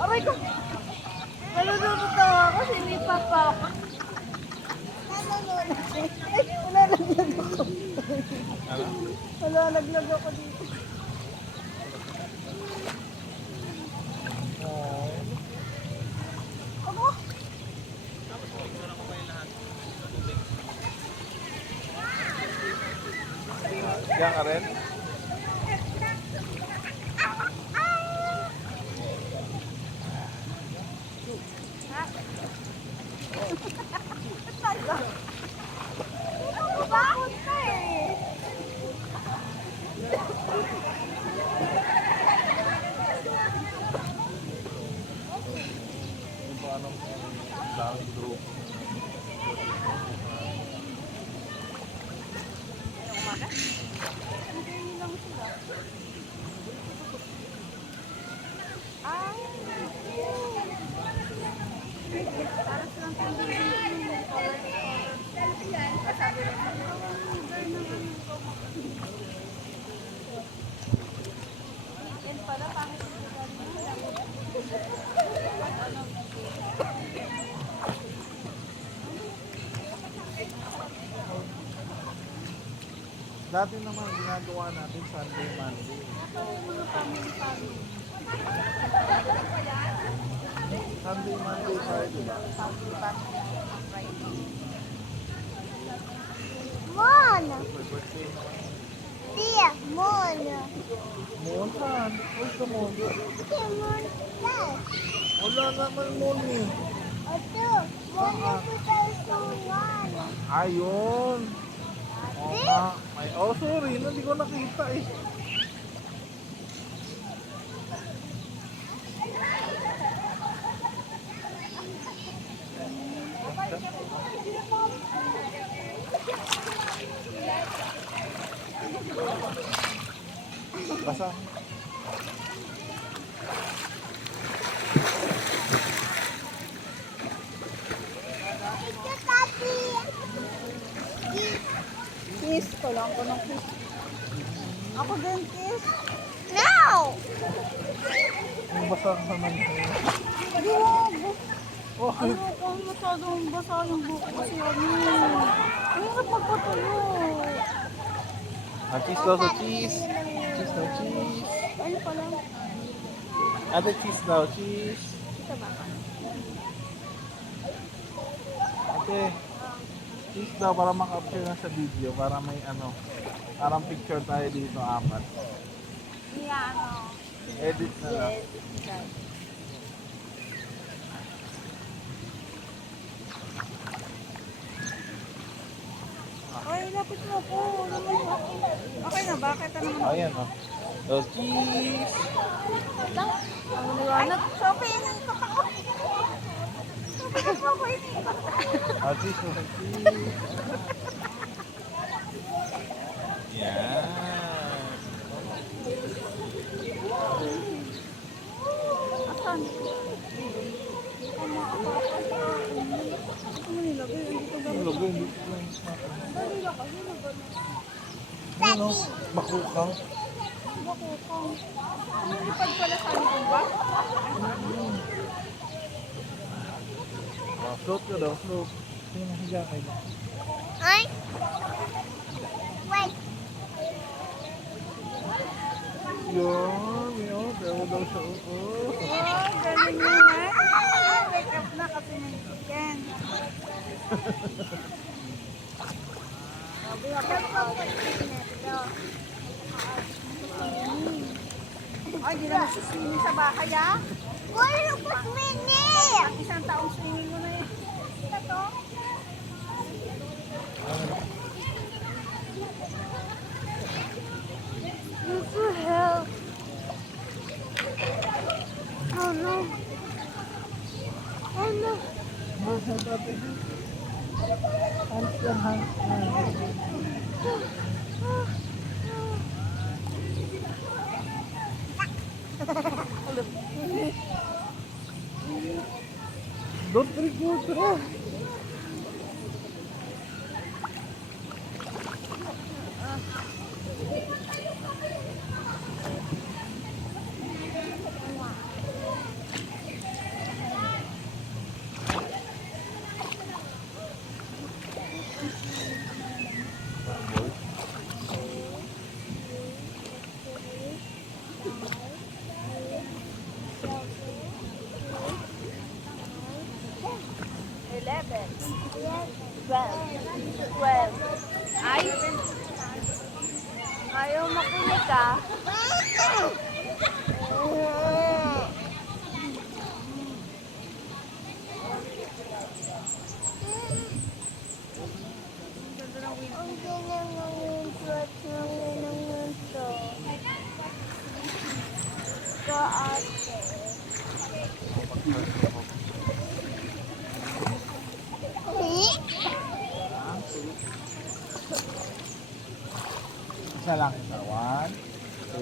Aray ko! Nalulunod daw ako kasi may papa. Ay, nalalaglag ako. Nalalaglag ako dito. Ano? Diyan ka rin? Bakit ka eh? Yung paano daming group. Dati naman ginagawa natin Sunday, Monday. Sunday, Monday, Friday. Mon! Birthday naman. Tia, Mon! Moon saan? Where's the moon? Tia, Mon! Dad! Wala naman moon eh. Ito! Mon na po tayo sa ulan! Ayun. Oo nga. Oh, sorry. Hindi ko nakita eh. Basa. Ito, Tati! Kiss ko lang ko ng kiss. Ako din kiss. No! Yung basa ka naman sa'yo. Grabe! Oh, Ayoko masyadong basa yung buko kasi ano. Ang hirap magpatuyo. cheese daw sa cheese. Cheese daw, cheese. Ano pala? Ate, cheese daw, cheese. Ito ba? Ate, cheese daw para maka-capture na sa video. Para may ano, parang picture tayo dito, 4. Iya, ano? Edit na lang. Yes. Ay, lapit mo po. Okay na ba? Kita naman. Ayan o. So, cheese! Ang liwanag. Sophie, inikot ako. Sophie, ako inikot. Cheese daw sa cheese. Yan. Asan? Ano nilagay? Andito ba? Ang lagay, hindi ko lang. Dali lang kasi nilagay. Ano? Bakukang. Bakukang. Lipad pala sa likod ba? Float ka daw, float. Sige na, higa kayo. Ay! Wait! Yun, yun. Pero daw siya. Oh, galing naman. Wake up na kasi ng chicken. Sabi ako pa po ito. Ay, di na magsiswimming sa bahay ah. Wala ko swimming! Ang isang taong swimming mo na yun. Ito. What the hell? Oh no. Oh no. Masa dati din. Hands lang, hands lang. Don't record. Ito ate. Isa lang isa. 1,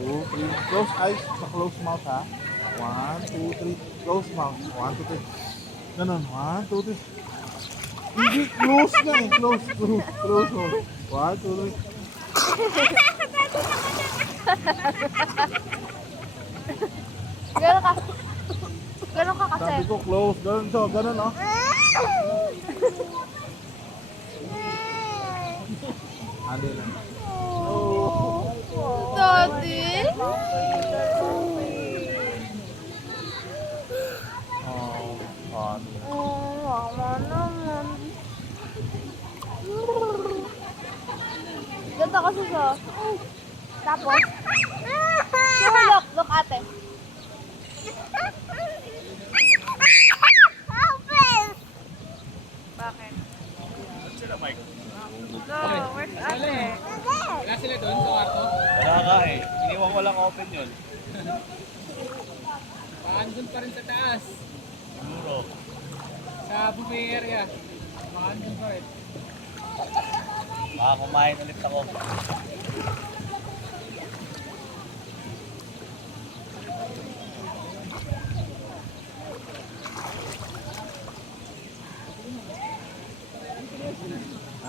2, 3. Close eyes. Sa close mouth ha. 1, 2, 3. Close mouth. 1, 2, 3. Ganun. 1, 2, 3. Hindi. Close na eh. Close. Close. 1, 2, 3. Gano'n ka. Gano'n ka kasi. Sabi ko close. Ganun. So, ganun oh. Andi lang. Oh. Daddy? Oh. Andi. Mama naman. Ganda kasi siya. Tapos, look ate. Bakit? No, where's ate? Wala sila doon sa kwarto? Wala ka eh. Iniwan ko lang open yun. Baka andun pa rin sa taas. Siguro. Sa buffet area. Baka andun pa rin. Baka kumain ulit ako.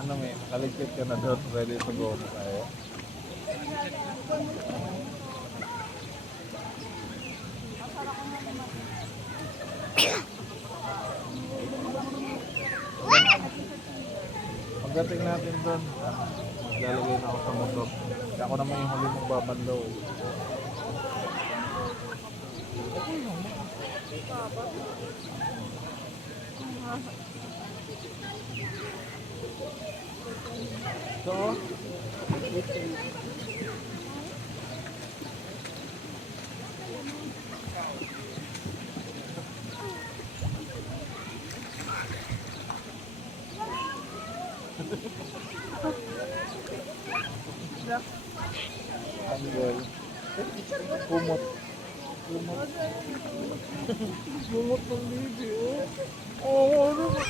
Ano may, nakaligpit ka na doon, ready to go na tayo. Pagdating natin doon, maglalagay na ako sa motor. Kaya ako naman yung huli magbabandaw. So, Anggol. Kumot. Kumot. Kumot ng bibi, oh. Oh, ano ba?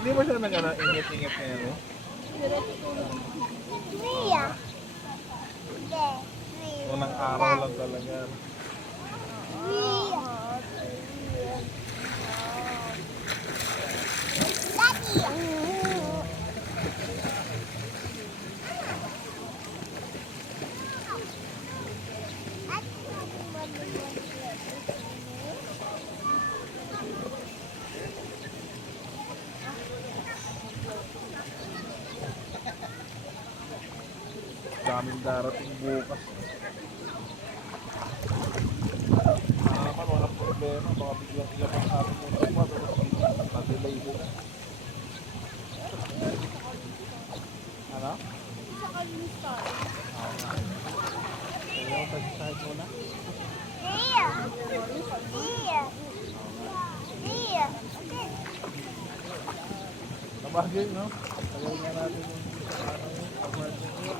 Hindi ba siya nag-ingat-ingat na yan, oh? Mia. Unang araw lang talaga. Mia. Daming darating bukas. Naman, walang problema. Baka biglang ilabas natin yung tuwa. Tapos na-delay sila. Ano? Sa kalimutan. Ayaw, pag-sahit muna. Mia. Mia. Mia. Nabagay, no? Tagal nga natin yung ano yun. Apartment yun.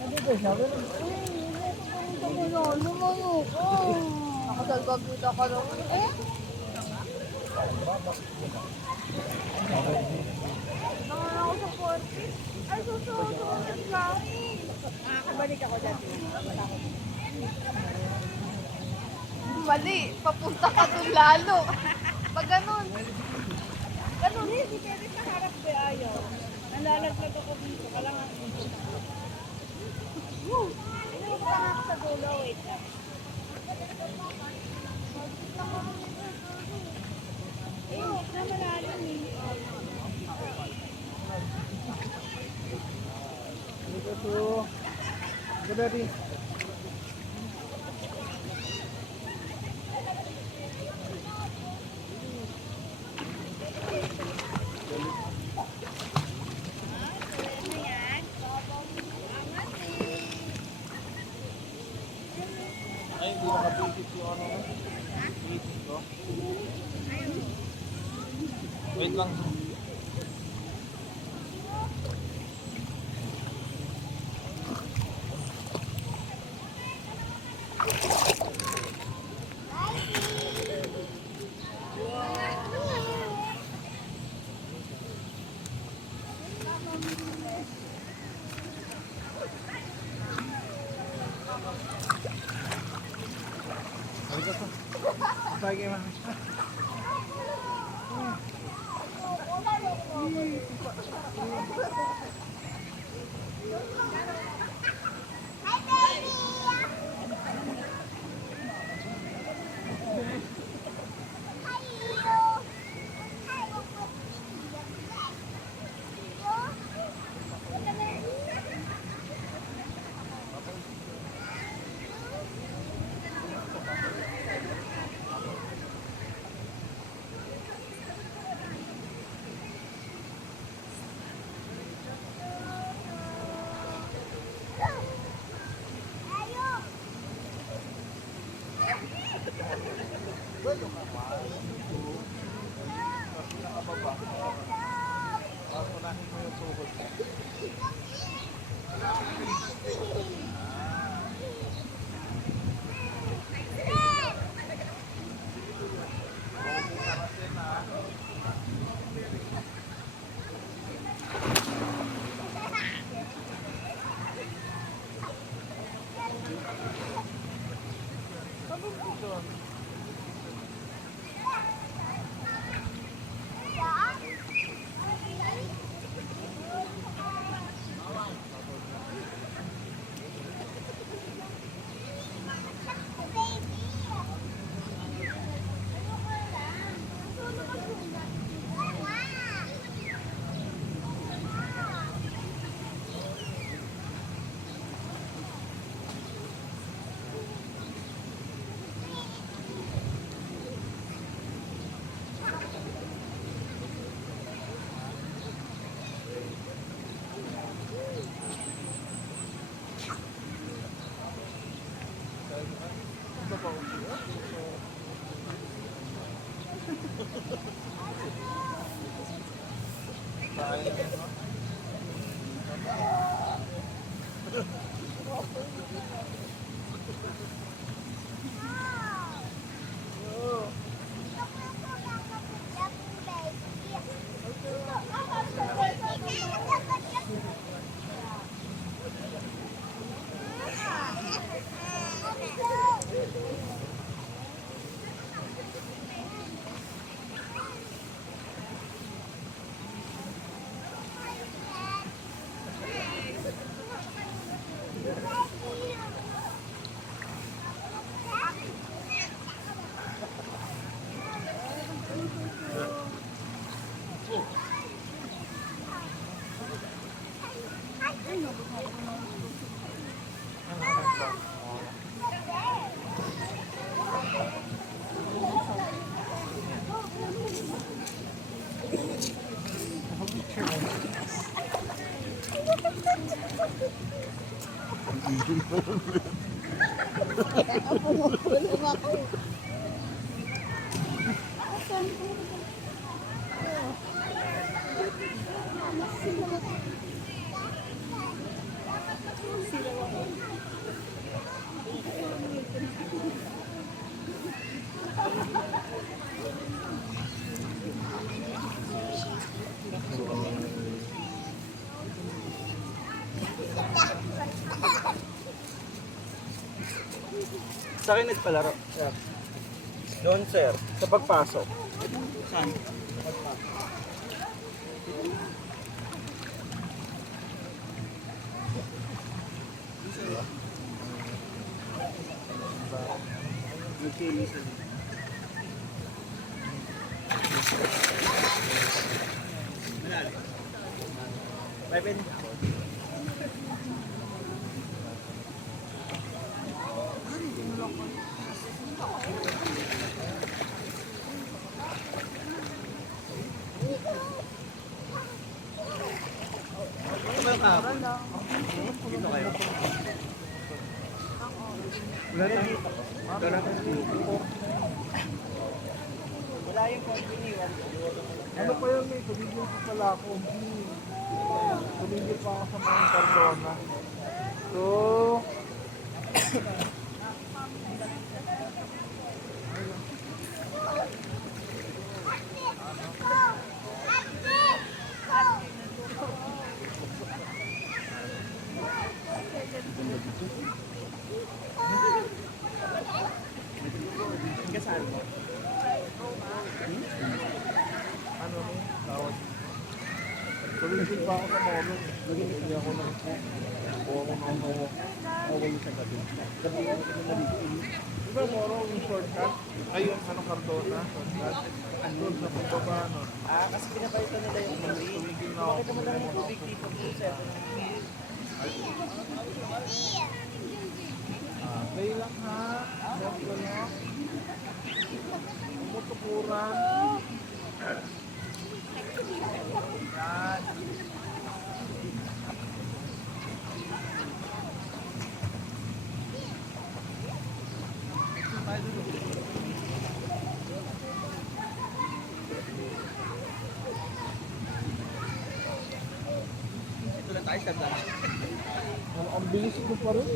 Ano na tayo? Lumayo ko. Nakadalgagita ka lang. Eh? Naman ako sa 40. Ay, susunod lang. Nakakabalik ako dati. Mali. Papunta ka dun lalo. Pag ganun. Ganun. Hindi pwede sa harap ko ayaw. Nalalaglag ako dito. Kalangan. Dito to. Go daddy. Ay, hindi nakapisit yung ano. Pisit ko. Wait lang. Arigato. Bye, man. Unahin mo yung tuhod. Pumupulong ako. Sa akin nagpalaro. Doon sir, sa pagpasok. Saan? Nagkilis. 7. Ito ba yung kahapon? Dito kayo. Wala tayo. Wala tayo. Wala yung company. Ano pa yun eh, tumigil pa pala ako. Tumigil pa ako sa mga Cardona. So, Kasal mo? ano no, tawag. Tumigil pa ako sa molo. Hindi ako na po ako na away sa gabi. Gabi ako na nalipin. Diba moro yung shortcut? Ay yung ano Cardona, shortcut. Doon sa pagbaba no. Kasi pinapalitan nila yung tubig. Tumigil na ako. Bakit mo lang yung tubig dito po, sir? Play lang ha. Moto lang. Motopuran. Yan. Ito lang tayo sa blank. Ang bilis ko pa rin.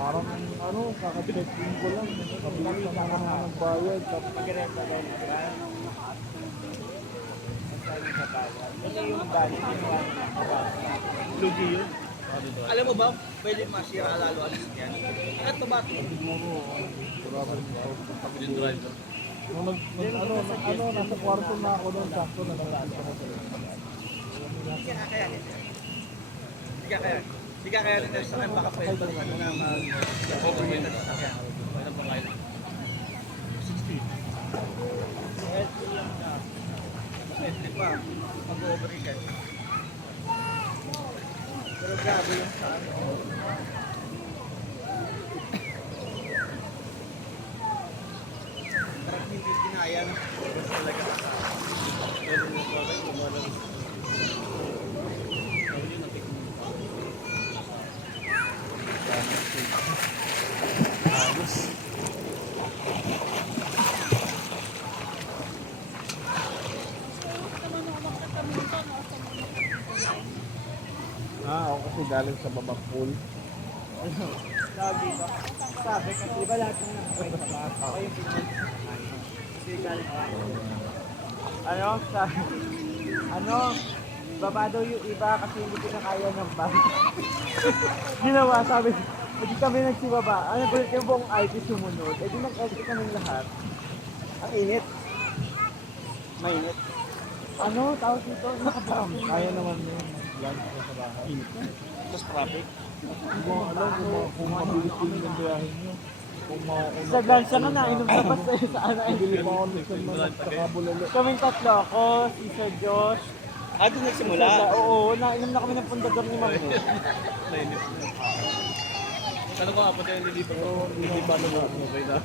Parang ano, kaka-check-in ko lang. Mabilis na mga nagbayad. Tapos Pag-renta daw ng brand. Masabi sa bayan. Ito yung bali, ginawa nila. Lugi yun. Alam mo ba, pwede masira lalo alis yan. At ito ba? siguro, wala pa rin ako. Nung nasa kwarto na ako doon, sakto na nalalas ako sa Hindi ka kakayanin. Hindi ka kakayanin. Hindi ka kakayanin na sa akin, baka pwede pa naman na mag-overweight na sa akin. Ano ba kayo? 60. Pwede pa, mag-overweight ka. Pero grabe yung sa ano. Parang hindi kinaya. Basta talaga ka sa pwede mo babay, kumalang. ako kasi galing sa babang pool. Sabi ba? Sabi kasi, di ba lahat ng nakapay sa bus? Ako yung pinag kasi galing ano? Ano? Baba daw yung iba kasi hindi kinakaya ng bus. Ginawa, sabi, hindi kami nagsibaba. Ano ba yung buong IT sumunod? Eh di nag-exit kami lahat. Ang init. Mainit. Ano? Tawag dito? Nakabang. Kaya naman yun. Lunch ko sa bahay. Tapos traffic. Hindi ko alam kung mabilis din yung biyahe nyo. Kung mauna Sa Gansya nga nainom sa bus eh, sa ano eh. Bili pa ako minsan man saka bulalo. Kaming tatlo ako, si Sir Josh. Doon nagsimula? Oo, nainom na kami ng pundador ni Ma'am. Kano ko apo tayo nilipat ko? Nilipat na ba? Okay na.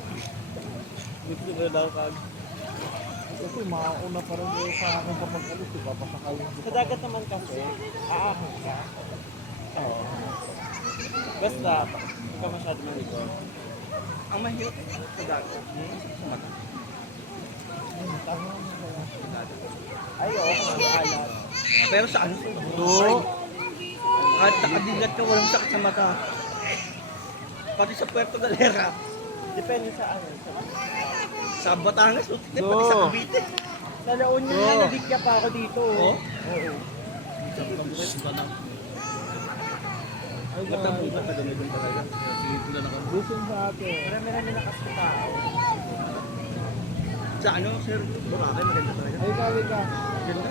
Gusto ko daw kag. Kasi mauna pa rin yung sa akin kapag alis, ipapasakay yung Sa dagat naman kasi, aahon ka. Oo. Basta, hindi ka masyado malikot. Ang mahirap sa dagat. Ay, oo, alat. Pero sa ano? Do. Kahit nakadilat ka, walang sakit sa mata. Pati sa Puerto Galera. Depende sa ano. Sa Batangas, pati sa Cavite. Sa La Union na, nabigya pa ako dito. Oo? Oo. Ay, Matabutan na ganun talaga. Sige pula na kami. Listen sa atin. Marami-rami na kasi tao. Sa ano, Sir Boracay, maganda talaga. Ay, kali ka. Ganda.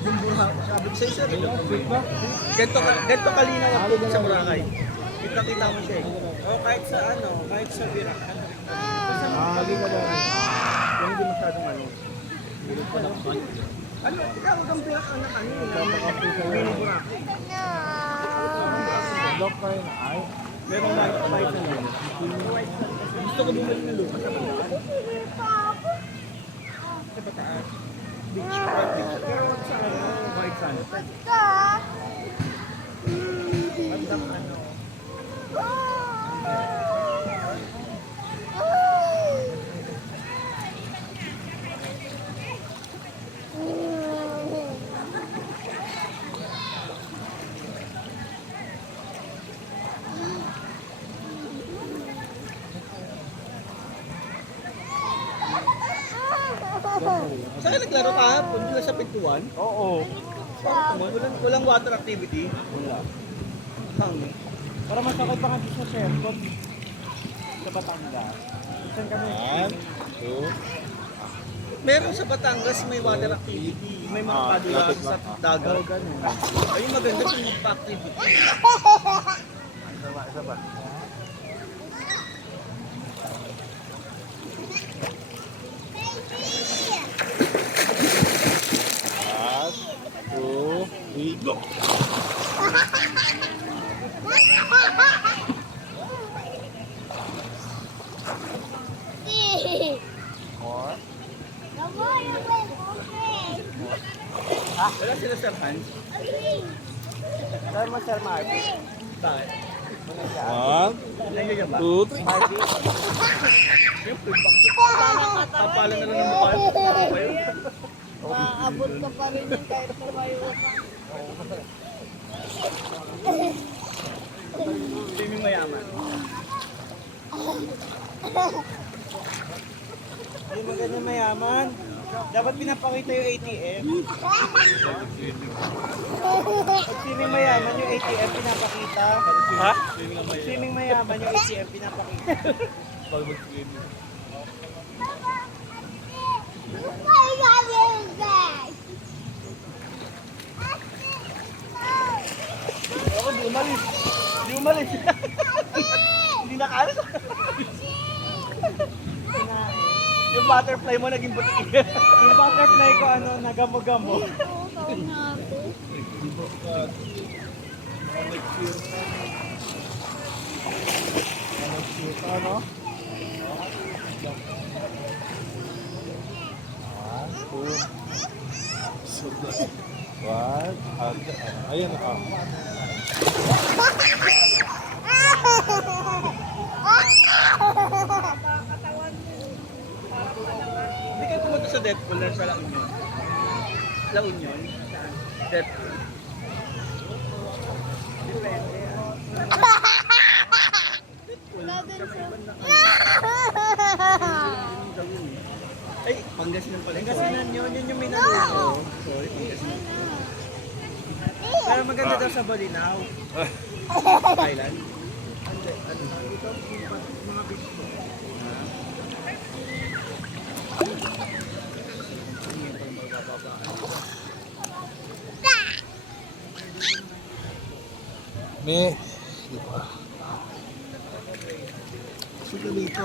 Yung Boracay, sabi ko sa'yo, Sir. Sweet ba? Ganito kalinaw ang tubig sa Boracay. Kita-kita mo siya eh. O kahit sa ano, kahit sa Birak. Hali ka dami. Yung hindi masyadong ano. Ano? Ikaw ang black anak ano? Nagpapakampi sa'yo. Mini Boracay. Lock kayo na. Ay. Meron lang ito white sand din. Gusto ko bumalik ng lupa sa Bataan. Sa Bataan. Beach, front beach. Pero sa white sand. Bandang ano. Saan naglaro ka? Punta sa pintuan? Oo. Walang water activity? Wala. Hangin. Para masakay pa kami sa Shercon. Sa Batangas. Saan kami? 1, 2, Meron sa Batangas may water activity. May mga padulaan lapit sa lang. dagat. ganun. Ayun maganda sa mga activity. isa ba? One, two, three, go! Four. Wala sila Sir Hans? Saan mo, Sir Marvin? Bakit? One, Nandiyan ba? 2, 3. Siyempre, bakso. Kapala na lang ng mukha. Maabot ka pa rin yung kahit tumayo ka. Swimming mayaman. Hindi mo ganyan mayaman. Dapat pinapakita yung ATM. Pag swimming mayaman, yung ATM pinapakita. Ha? Swimming mayaman, yung ATM pinapakita. Ako, di umalis. Di umalis. Hindi nakalas. Yung butterfly mo naging buti. Yung butterfly ko, ano, nagamo-gamo. Ano? One, two. One, ayan na. Hindi kayo pumunta sa Deadpool na sa La Union. La Union? Deadpool. Ay, Pangasinan pala. Pangasinan yun yung may nalito. Sorry, Pangasinan. Pero maganda daw sa Balinaw. Thailand. May Sige dito.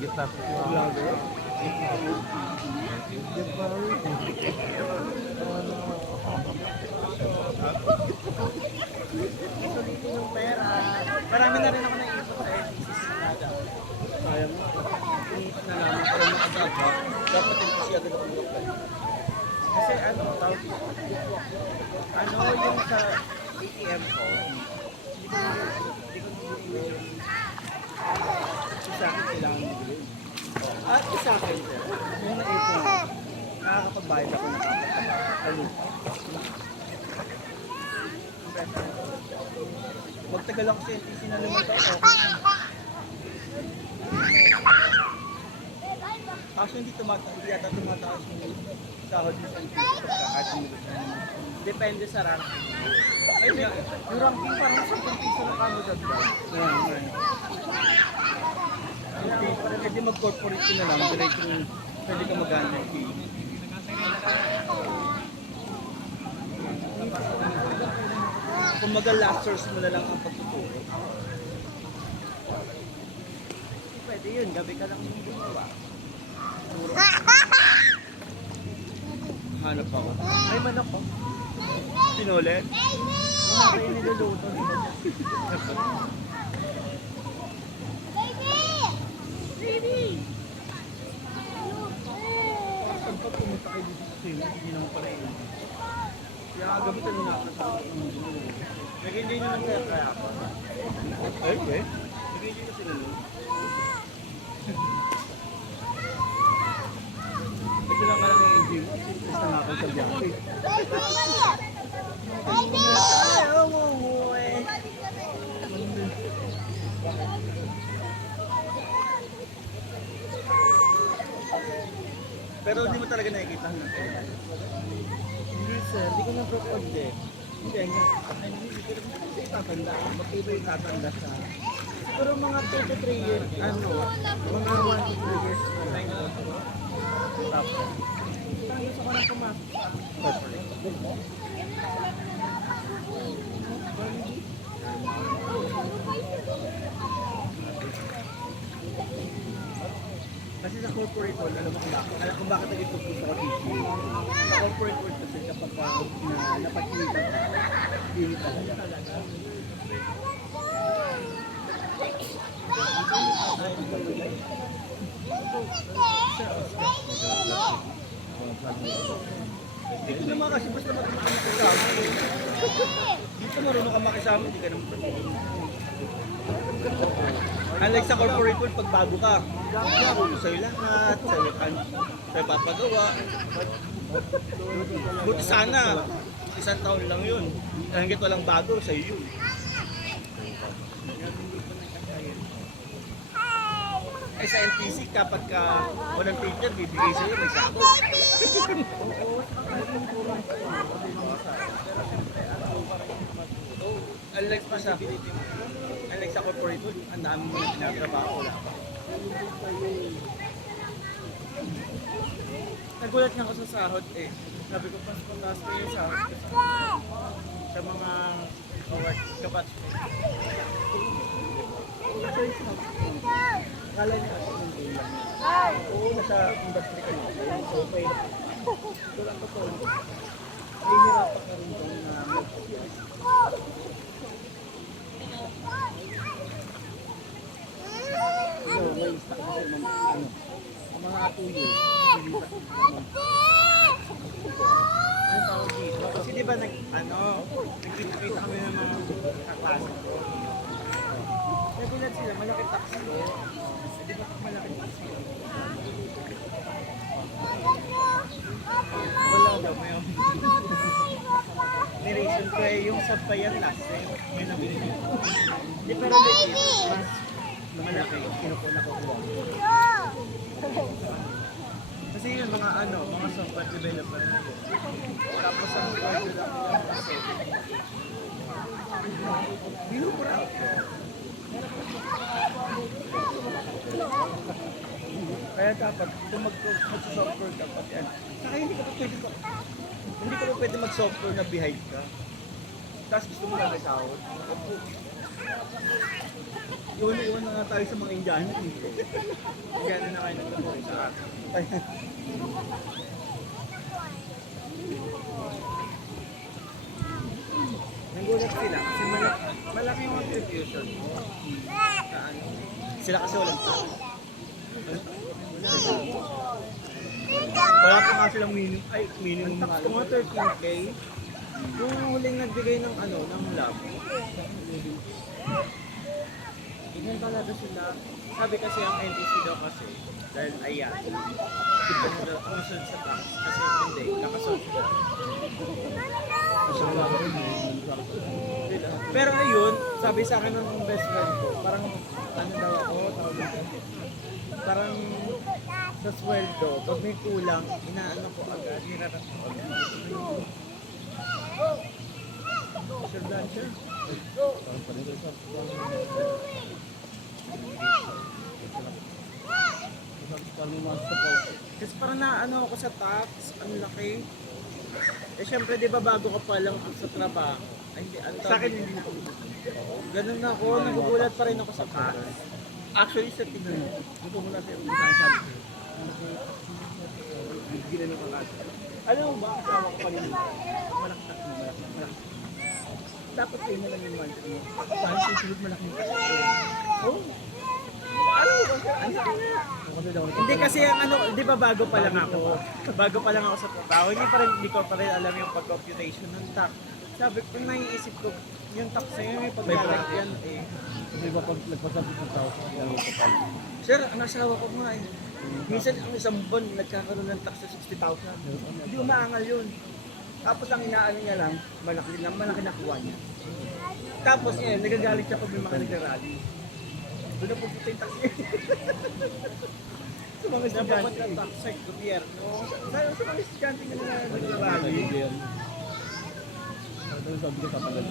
gitna. Marami na rin ako naisip sa SEC Canada. Sayang na. Nalaman ko lang nakagaba. Dapat yung kasi agad ako mag-apply. Kasi ano, tawag ano yung sa ATM ko, hindi ko nililin yung isa akin kailangan nililin. At isa akin, sir, yung naipon ko, nakakapagbayad ako ng kapag magtagal ako sa NTC na naman ito, okay. Kaso hindi yata tumataas yung sahod ng NTC kahit yung depende sa ranking. Ay, yung ranking parang 10 piso na kamo dagdag. Pwede mag-corporate ka na lang. Diretso pwede ka mag-ano ng fee. kumbaga last source mo na lang ang pagtuturo. Pwede yun, gabi ka lang yung gumawa. Turo. Hanap ako. Ay, manok ko. Sinulit? Ano kayo niluluto? Saan pa pumunta kayo dito sa swimming? Hindi naman pala yun. Kaya kagabitan na nakatawag ng gulo. Nag-enjoy naman kaya ako. Ay, okay. Nag-enjoy na sila nun. Ito lang ka lang i-enjoy mo. Basta nga ako sa biyahe. Ay, umuwi. Pero hindi mo talaga nakikita hanggang kailan. Hindi sir, hindi ko na-propose eh. Hindi nga. Hindi ko na kasi tatanda. Magkaiba yung tatanda sa... Siguro mga 2 to 3 years, ano, mga 1 to 2 years na tayo na ito. Tapos, tayo sa kanang pumasok sa corporate. Kasi sa corporate world, alam mo kung bakit? Alam kung bakit nag-focus ako dito. Sa corporate world kasi kapag napag-inita ka, hindi talaga. Dito naman kasi basta marunong ka makisama. Dito marunong ka makisama, hindi ka naman marunong. Unlike sa corporate world, pag bago ka, sa'yo lahat, sa'yo papagawa. Buti sana, 1 taon lang yun. Hanggang walang bago, sa'yo yun. Ay sa NTC, kapag ka walang teacher, bibigay sa'yo, may sako. Unlike pa sa corporate world, ang dami mo na pinatrabaho. Nagulat nga ako sa sahod eh. Sabi ko, pas ko yung sahod ko sa mga kabatch ko. Akala niya kasi yung ilang. Oo, nasa industry ka na. So, okay. Ito lang totoo. Ay, hirapan ka rin doon na mag-yes. So, may stock kasi ng mga 2 years. Ano tawag dito? Kasi di ba nagkita kami ng mga kaklase ko. Nagulat sila, malaki tax ko. Di ba malaki tax ko? Wala daw, may niration ko eh, yung sa bayan last time, may nabili niyo. Di pero legit, mas malaki yung kinukuna ko ko. Kasi yun, mga software developer na yun. Tapos ang kwento lang yung kasi, binubura ako. Kaya dapat, kung mag-software ka, pati saka hindi ka pa pwede mag-software na behind ka. Tapos gusto mo na sahod. Iwan na nga tayo sa mga Indiano. Indiano na kayo nagtuturo sa akin. Nagulat sila kasi malaki yung contribution. Sila kasi walang tax. Wala pa nga silang minimum tax ko nga 13K. Yung huling nagbigay ng lab. Ganyan talaga sila. Sabi kasi ang NTC daw kasi, dahil ayan, kumusunod sa tax. Kasi hindi, nakasunod sila. Pero ayun, sabi sa akin ng best friend ko, parang daw ako, parang sa sweldo, pag may kulang, inaano ko agad, nirarap ko agad. Sure dan, sure. Kasi parang naano ako sa tax, ang laki. Eh syempre di ba bago ka pa lang sa trabaho, Ay, hindi. Sa akin, hindi na ganun na ako, nagugulat pa rin ako sa pass. Actually, sa tingin mo, gusto mo natin yung sabi ko. Ginano ko lahat. Alam mo ba, asawa ko kanina, malaktak mo, malaktak. Dapat kayo na lang yung mindset mo. Paano susunod malaking tax ko? Oh. Alam mo ba? Ang sakit na. Hindi kasi ang ano, di ba bago pa lang ako. Bago pa lang ako sa trabaho. Hindi ko pa rin alam yung pag-computation ng tax. Sabi ko, naiisip ko, yung tax na yun, may paglalagyan eh. Di ba pag nagpasabit ng tao, lalo ka pa. Sir, ang asawa ko nga eh. Minsan ang isang buwan, nagkakaroon ng tax sa 60,000. Hindi umaangal yun. Tapos ang inaano niya lang, malaki nakuha niya. Tapos yun, nagagalit siya pag may mga nagrarally. Doon na pupunta yung tax niya. Sa mga estudyante ng tax sa gobyerno. Sa mga estudyante nga na nagrarally. Ano sabi ko kapalad?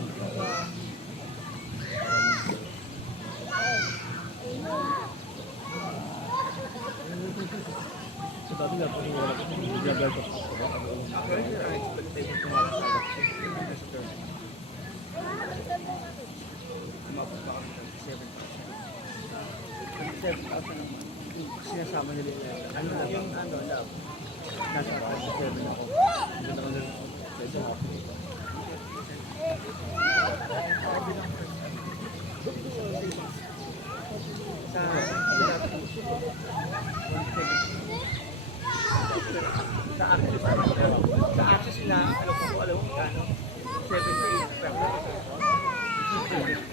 Sa dati na, pag wala ko, nag-jagger ko. Sinasama nila yung ano lang, yung ano lang. Nasa 27 ako. Hindi na kasi sa isang ako. Sa sa access na alam mo kano 78 pero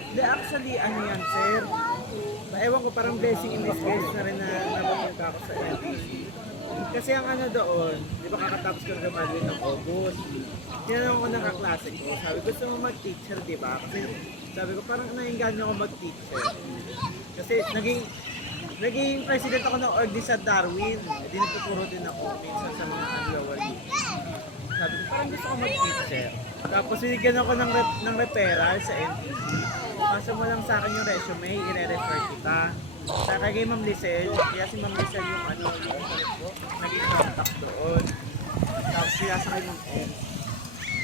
hindi actually ano yan sir ewan ko parang blessing in disguise na rin na napapunta ako sa LTC kasi ang ano doon di ba kakatapos ko nag-graduate ng August tinanong ko ng kaklase ko sabi gusto mo mag-teacher di ba kasi sabi ko parang nainganyo ako mag-teacher kasi naging president ako ng org sa Darwin. Hindi nagtuturo din ako minsan sa mga annual meetings. Sabi ko, parang gusto ko mag-teacher. Tapos sinigyan ako ng referral sa NTC. Pasa mo lang sa akin yung resume, i-refer kita. Sa kay Ma'am Lisel, kaya si Ma'am Lisel yung ano, yung naging contact doon. Tapos kaya sa kay Ma'am M.